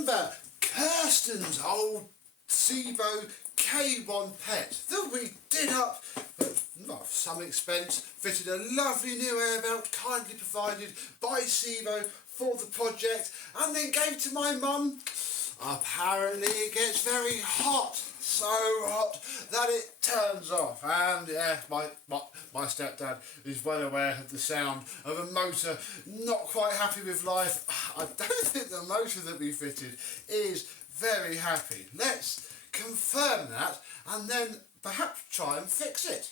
remember Kirsten's old Sebo K1 pet that we did up at some expense, fitted a lovely new airbelt kindly provided by Sebo for the project, and then gave to my mum? Apparently it gets very hot, so hot that it turns off, and yeah, my stepdad is well aware of the sound of a motor not quite happy with life. I don't think the motor that we fitted is very happy. Let's confirm that and then perhaps try and fix it.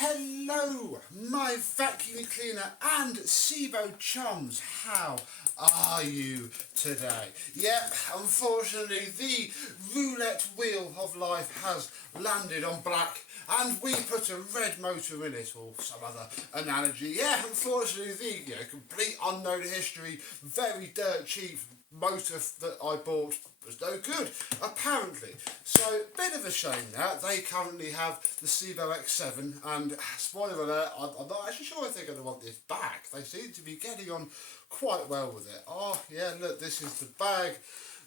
Hello, my vacuum cleaner and Sebo chums. How are you today? Yep, unfortunately the roulette wheel of life has landed on black and we put a red motor in it, or some other analogy. Yeah, unfortunately the complete unknown history, very dirt cheap motor that I bought was no good, apparently. So, bit of a shame that. They currently have the Sebo X7, and spoiler alert, I'm not actually sure if they're going to want this back. They seem to be getting on quite well with it. Oh, yeah, look, this is the bag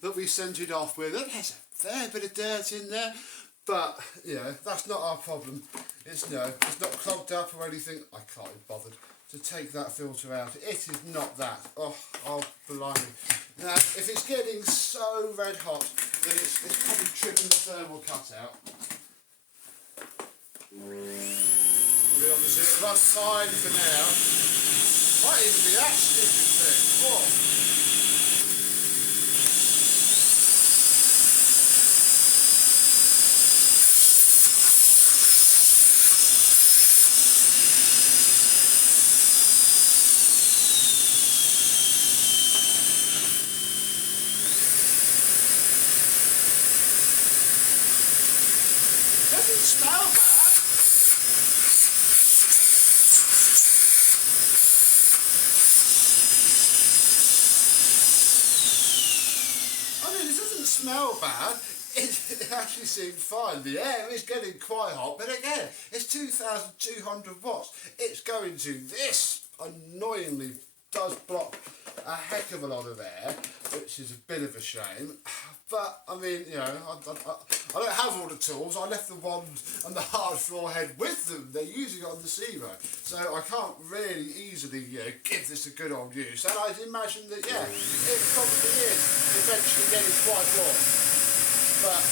that we sent it off with. Look, there's a fair bit of dirt in there, but, that's not our problem. It's not clogged up or anything. I can't be bothered to take that filter out. It is not that. Oh, blimey. Now, if it's getting so red hot that it's probably tripping the thermal cutout. We obviously run fine for now. Might even be that stupid thing. Whoa. Doesn't smell bad. I mean, it doesn't smell bad. It actually seems fine. The air is getting quite hot, but again, it's 2,200 watts. It's going to this annoyingly does block a heck of a lot of air, which is a bit of a shame. But, I mean, I don't have all the tools. I left the wand and the hard floor head with them. They're using it on the Sebo. So I can't really easily, give this a good old use. And I'd imagine that, it probably is eventually getting quite warm. But,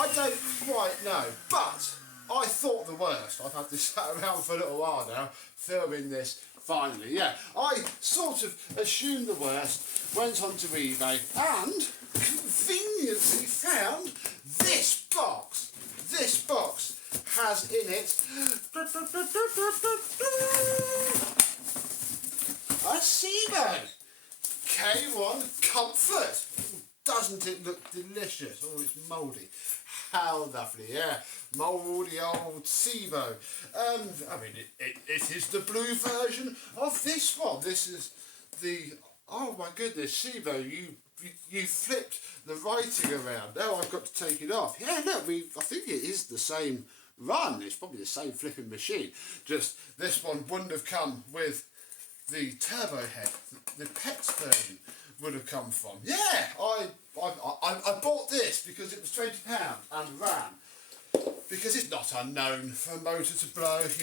I don't quite know. But I thought the worst. I've had this sat around for a little while now, filming this. Finally, I sort of assumed the worst, went onto eBay and conveniently found this box. This box has in it a Sebo K1 Comfort. Doesn't it look delicious? Oh, it's mouldy. How lovely, mouldy old Sebo. I mean, it is the blue version of this one. This is the, oh my goodness, Sebo, you flipped the writing around. Now I've got to take it off. Yeah, look, I think it is the same run. It's probably the same flipping machine. Just this one wouldn't have come with the turbo head. The PEX version would have come from. Yeah, I bought this because it was £20 and ran. Because it's not unknown for a motor to blow, if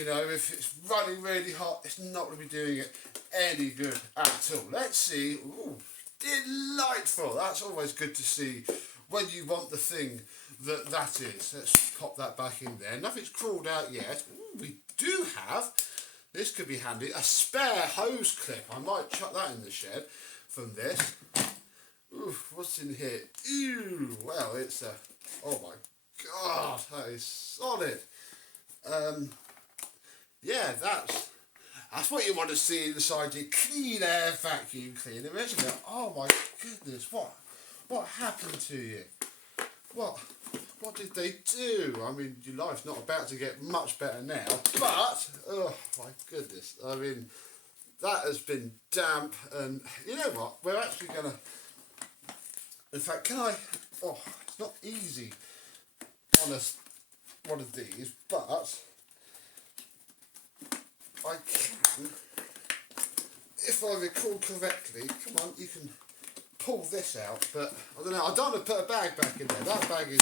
it's running really hot, it's not going to be doing it any good at all. Let's see. Ooh, delightful. That's always good to see when you want the thing that is. Let's pop that back in there. Nothing's crawled out yet. Ooh, we do have, this could be handy, a spare hose clip. I might chuck that in the shed from this. Ooh, what's in here? Ew, well, it's a, oh my God, that is solid. That's what you want to see inside your clean air vacuum cleaner, isn't it? Oh my goodness, what happened to you? What did they do? I mean, your life's not about to get much better now, but, oh my goodness, I mean, that has been damp, and you know what, we're actually going to, in fact, can I, oh, It's not easy on one of these, but I can, if I recall correctly, come on, you can pull this out, but I don't know, I don't want to put a bag back in there. That bag is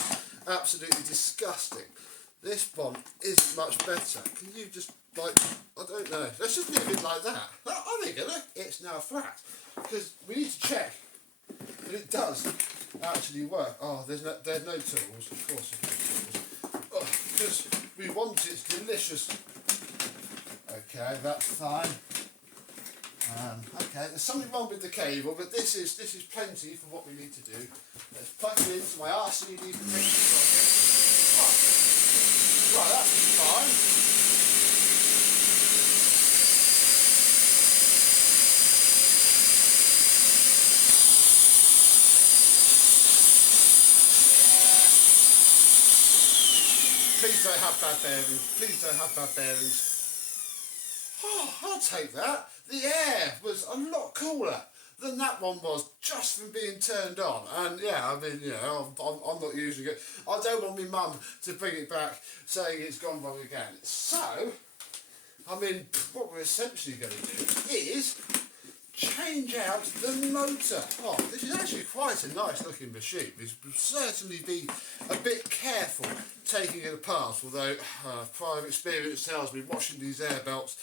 absolutely disgusting. This one isn't much better. Can you just, like, I don't know, let's just leave it like that. I think it's now flat, because we need to check that it does actually work. Oh, there's no tools, of course there's no tools. Oh, because we want it delicious. Okay, that's fine. Okay, there's something wrong with the cable, but this is plenty for what we need to do. Let's plug it into my RCD protection socket. Right, that's fine. Yeah. Please don't have bad bearings. Please don't have bad bearings. Oh, I'll take that. The air was a lot cooler than that one was just from being turned on. And yeah, I mean, you know, I'm not using it. I don't want my mum to bring it back saying it's gone wrong again. So, I mean, what we're essentially going to do is change out the motor. Oh, this is actually quite a nice looking machine. We should certainly be a bit careful taking it apart, although prior experience tells me washing these air belts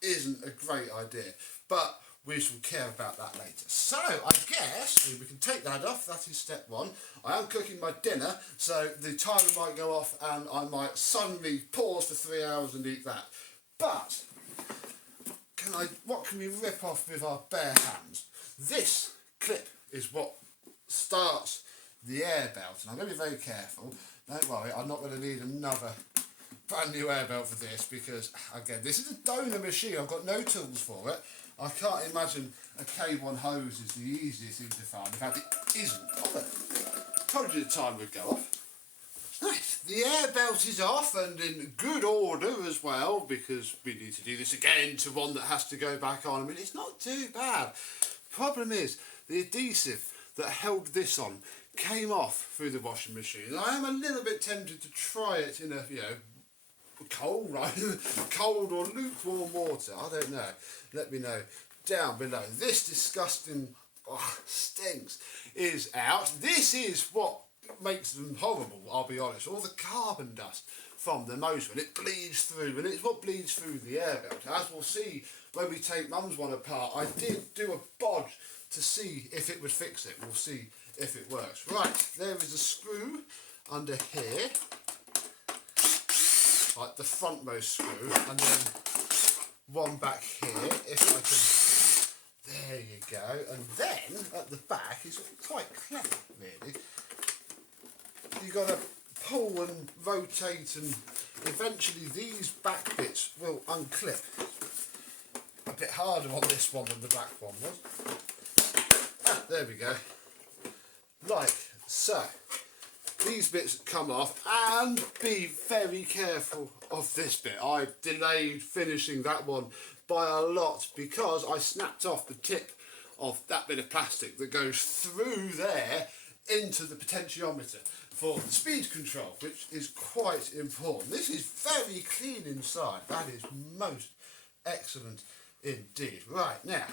isn't a great idea, but we shall care about that later. So I guess we can take that off. That is step one. I am cooking my dinner, so the timer might go off and I might suddenly pause for 3 hours and eat that. But what can we rip off with our bare hands? This clip is what starts the air belt, and I'm going to be very careful. Don't worry, I'm not going to need another brand new air belt for this, because again, this is a donor machine. I've got no tools for it. I can't imagine a K1 hose is the easiest thing to find. In fact, it isn't. Told you the time would go off. Nice. The air belt is off and in good order as well, because we need to do this again to one that has to go back on. I mean, it's not too bad. Problem is, the adhesive that held this on came off through the washing machine. And I am a little bit tempted to try it in a, you know, cold or lukewarm water. I don't know. Let me know down below. This disgusting stinks is out. This is what makes them horrible, I'll be honest. All the carbon dust from the motor, and it bleeds through, and it's what bleeds through the air belt. As we'll see when we take Mum's one apart, I did do a bodge to see if it would fix it. We'll see if it works. Right, there is a screw under here, like the frontmost screw, and then one back here, if I can, there you go, and then at the back is quite clever really. You've got to pull and rotate, and eventually these back bits will unclip. A bit harder on this one than the back one was. There we go. Like so. These bits come off, and be very careful of this bit. I delayed finishing that one by a lot because I snapped off the tip of that bit of plastic that goes through there into the potentiometer for speed control, which is quite important. This is very clean inside. That is most excellent indeed. Right, now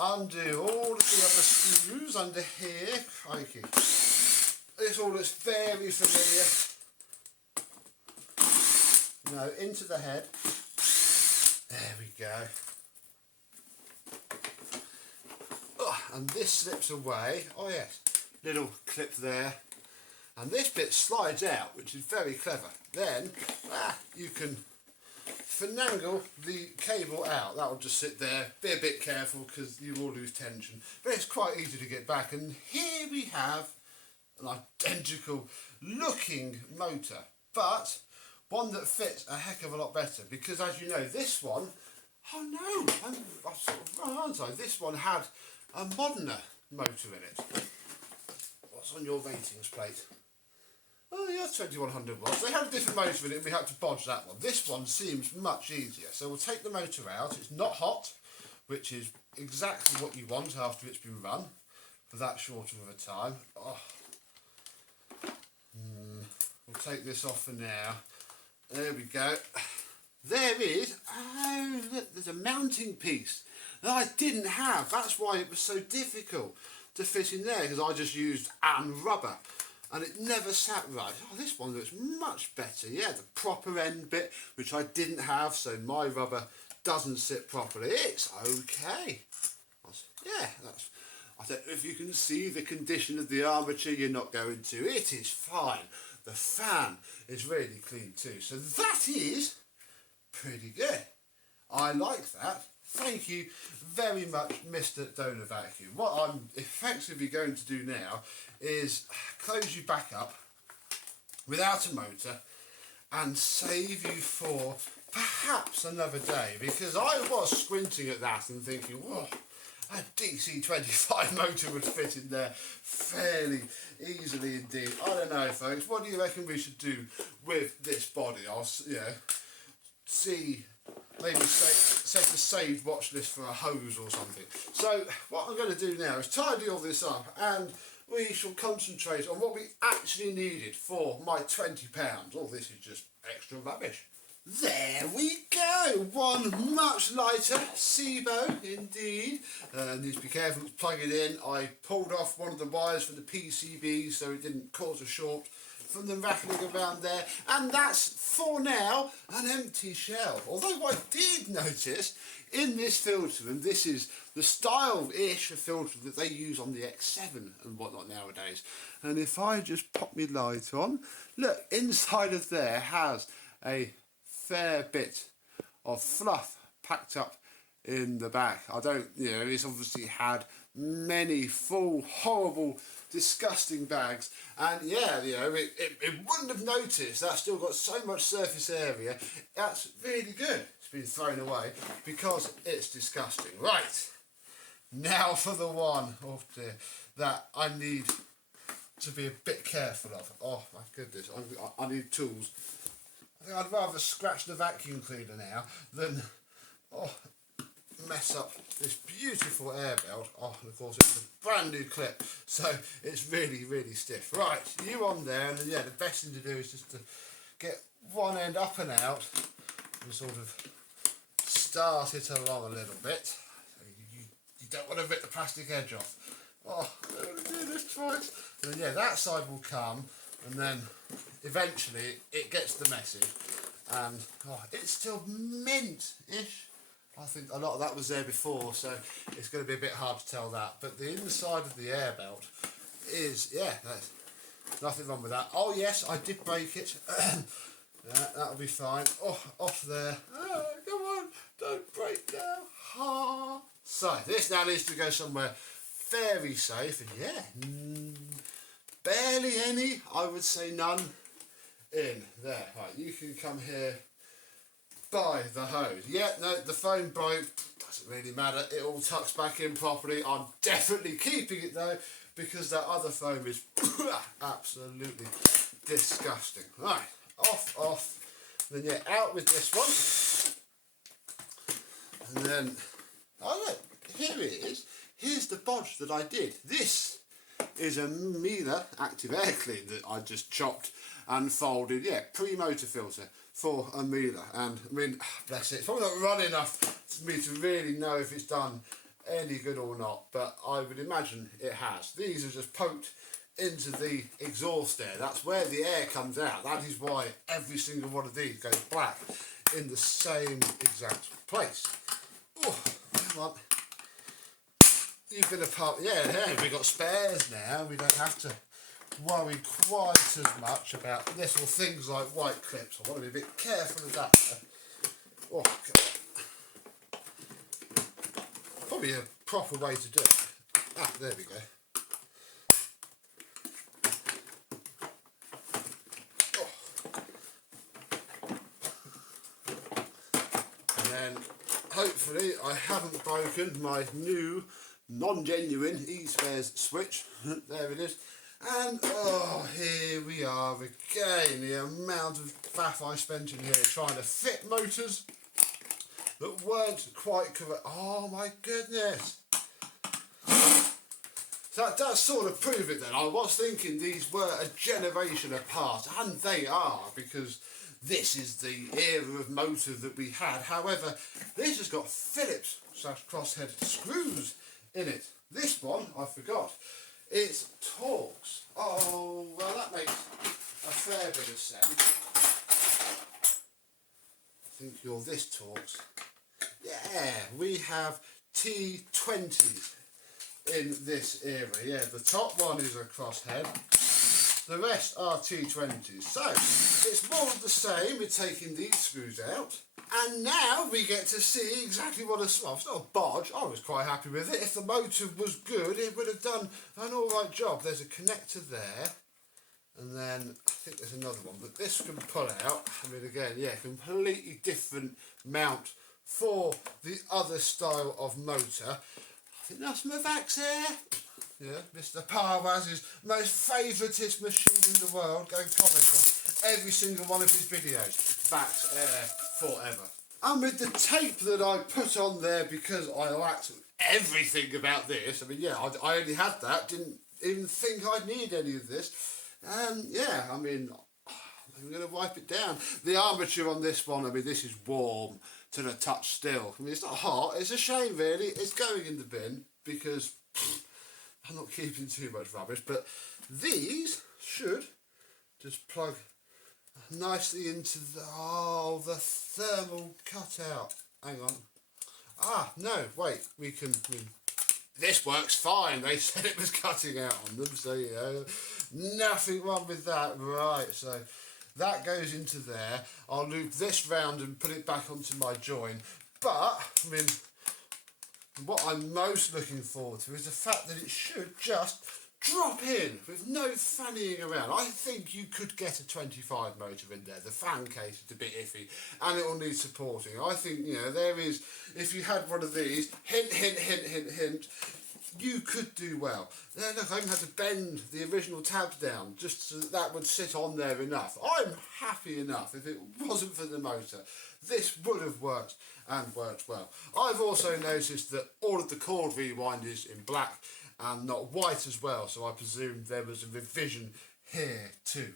undo all of the other screws under here. Crikey. This all looks very familiar. No, into the head. There we go. Oh, and this slips away. Oh yes, little clip there. And this bit slides out, which is very clever. Then you can finagle the cable out. That will just sit there. Be a bit careful because you will lose tension. But it's quite easy to get back. And here we have an identical looking motor, but one that fits a heck of a lot better, because as you know, this one, oh no, I'm sort of wrong, aren't I? This one had a moderner motor in it. What's on your ratings plate? Oh yeah, 2100 watts. They had a different motor in it and we had to bodge that one. This one seems much easier. So we'll take the motor out. It's not hot, which is exactly what you want after it's been run for that short of a time. Oh, We'll take this off for now. There we go. There is, oh look, there's a mounting piece that I didn't have. That's why it was so difficult to fit in there, because I just used rubber and it never sat right. Oh, this one looks much better. Yeah, the proper end bit, which I didn't have, so my rubber doesn't sit properly. It's okay. Yeah, I don't know if you can see the condition of the armature. You're not going to. It is fine. The fan is really clean too. So that is pretty good. I like that. Thank you very much, Mr. Donor Vacuum. What I'm effectively going to do now is close you back up without a motor and save you for perhaps another day, because I was squinting at that and thinking, whoa, a DC-25 motor would fit in there fairly easily indeed. I don't know, folks. What do you reckon we should do with this body? I'll, see, maybe set a saved watch list for a hose or something. So what I'm going to do now is tidy all this up, and we shall concentrate on what we actually needed for my £20. All this is just extra rubbish. There we go, one much lighter Sebo indeed. Need to be careful to plug it in. I pulled off one of the wires from the PCB so it didn't cause a short from them rattling around there, and that's for now an empty shell. Although I did notice in this filter, and this is the style-ish of filter that they use on the X7 and whatnot nowadays, and if I just pop my light on, look, inside of there has a fair bit of fluff packed up in the back. I don't, it's obviously had many full, horrible, disgusting bags, and yeah, it wouldn't have noticed. That's still got so much surface area. That's really good. It's been thrown away because it's disgusting. Right, now for the one, oh dear, that I need to be a bit careful of. Oh my goodness, I need tools. I think I'd rather scratch the vacuum cleaner now than mess up this beautiful air belt. Oh, and of course it's a brand new clip, so it's really, really stiff. Right, you on there, and then, yeah, the best thing to do is just to get one end up and out and sort of start it along a little bit. So you don't want to rip the plastic edge off. Oh, I don't want to do this twice. And then, yeah, that side will come, and then eventually it gets the message, and it's still mint-ish. I think a lot of that was there before, so it's going to be a bit hard to tell that. But the inside of the air belt is, yeah, there's nothing wrong with that. Oh yes, I did break it. That'll be fine. Oh, off there. Oh, come on, don't break now. Ha. So this now needs to go somewhere very safe, and yeah, barely any, I would say none, in there. Right, you can come here by the hose. Yeah, no, the foam broke, doesn't really matter, it all tucks back in properly. I'm definitely keeping it though, because that other foam is absolutely disgusting. Right, off, then yeah, out with this one, and then, oh look, here it is. Here's the bodge that I did. This is a Miele active air clean that I just chopped and folded, yeah, pre-motor filter for a Miele, and I mean, bless it, it's probably not run enough for me to really know if it's done any good or not, but I would imagine it has. These are just poked into the exhaust air. That's where the air comes out. That is why every single one of these goes black in the same exact place. Oh, come on. You've been a part, yeah, we've got spares now. We don't have to worry quite as much about little things like white clips. I want to be a bit careful of that. Oh, God. Probably a proper way to do it. Ah, there we go. And then hopefully I haven't broken my new non-genuine e-spares switch. There it is. And here we are again. The amount of faff I spent in here trying to fit motors that weren't quite correct. Oh my goodness. So that does sort of prove it then. I was thinking these were a generation apart, and they are, because this is the era of motor that we had. However, this has got Phillips / crosshead screws in it. This one, I forgot, it's Torx. Oh, well, that makes a fair bit of sense. I think you're this Torx. Yeah, we have T20s in this era. Yeah, the top one is a crosshead. The rest are T20s. So, it's more of the same with taking these screws out. And now we get to see exactly what it's not a bodge. I was quite happy with it. If the motor was good, it would have done an alright job. There's a connector there. And then, I think there's another one. But this can pull out. I mean, again, yeah, completely different mount for the other style of motor. I think that's my Vax here. Yeah, Mr. Parwaz's most favouriteest machine in the world. Go comment on every single one of his videos. Vax Air forever. And with the tape that I put on there because I liked everything about this. I mean, yeah, I only had that. Didn't even think I'd need any of this. Yeah, I mean, I'm going to wipe it down. The armature on this one, I mean, this is warm to the touch still. I mean, it's not hot. It's a shame, really. It's going in the bin because I'm not keeping too much rubbish. But these should just plug nicely into the thermal cutout. Hang on. Ah, no, wait. This works fine. They said it was cutting out on them, so you know, nothing wrong with that. Right, so that goes into there. I'll loop this round and put it back onto my join. But, I mean, what I'm most looking forward to is the fact that it should just drop in with no fannying around. I think you could get a 25 motor in there. The fan case is a bit iffy and it will need supporting. I think, you know, there is, if you had one of these, hint, hint, hint, hint, hint, you could do well. There, look, I even had to bend the original tabs down just so that would sit on there enough. I'm happy enough. If it wasn't for the motor, this would have worked and worked well. I've also noticed that all of the cord rewind is in black and not white as well, so I presume there was a revision here too.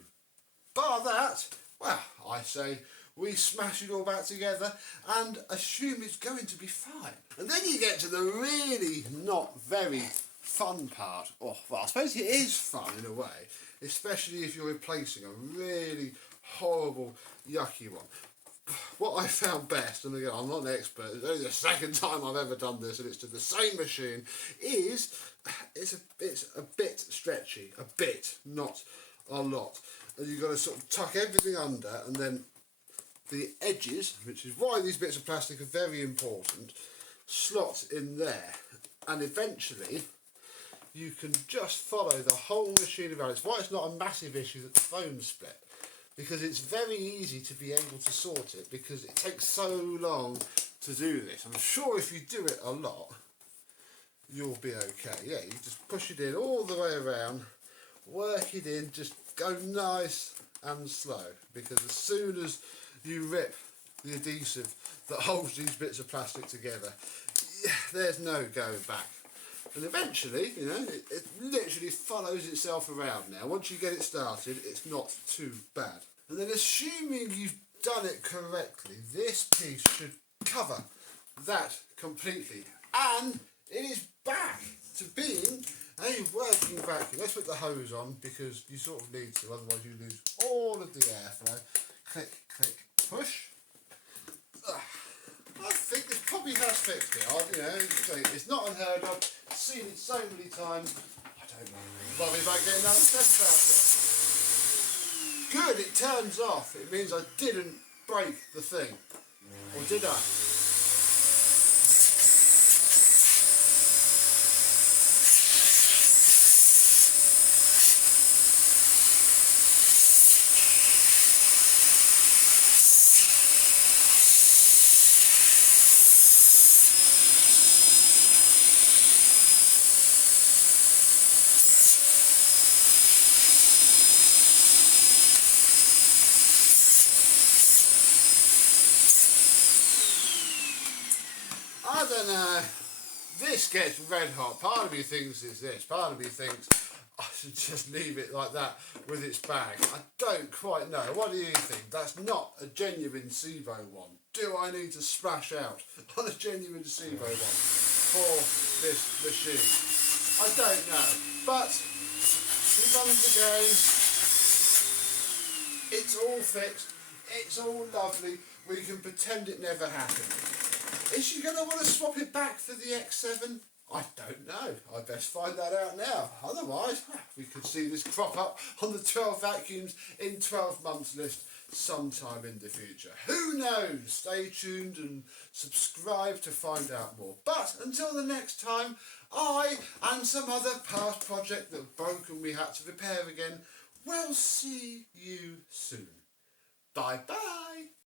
Bar that, well, I say we smash it all back together and assume it's going to be fine. And then you get to the really not very fun part. Oh, well, I suppose it is fun in a way, especially if you're replacing a really horrible, yucky one. What I found best, and again, I'm not an expert, it's only the second time I've ever done this and it's to the same machine, is it's a bit stretchy, a bit, not a lot. And you've got to sort of tuck everything under, and then the edges, which is why these bits of plastic are very important, slot in there. And eventually, you can just follow the whole machine around. It's why it's not a massive issue that the phone's split. Because it's very easy to be able to sort it because it takes so long to do this. I'm sure if you do it a lot, you'll be okay. Yeah, you just push it in all the way around, work it in, just go nice and slow. Because as soon as you rip the adhesive that holds these bits of plastic together, yeah, there's no going back. And eventually, you know, it literally follows itself around now. Once you get it started, it's not too bad. And then assuming you've done it correctly, this piece should cover that completely. And it is back to being a working vacuum. Let's put the hose on because you sort of need to, otherwise you lose all of the airflow. Click, click, push. I think this probably has fixed it. You know, it's not unheard of. I've seen it so many times. I don't worry about getting upset about it. Good, it turns off. It means I didn't break the thing. Or did I? I don't know. this gets red hot. Part of me thinks it's this. Part of me thinks I should just leave it like that with its bag. I don't quite know. What do you think? That's not a genuine Sebo one. Do I need to splash out on a genuine Sebo one for this machine? I don't know. But he runs the game. It's all fixed. It's all lovely. We can pretend it never happened. Is she going to want to swap it back for the X7? I don't know. I best find that out now. Otherwise, we could see this crop up on the 12 vacuums in 12 months list sometime in the future. Who knows? Stay tuned and subscribe to find out more. But until the next time, I and some other past project that broke and we had to repair again, we'll see you soon. Bye bye.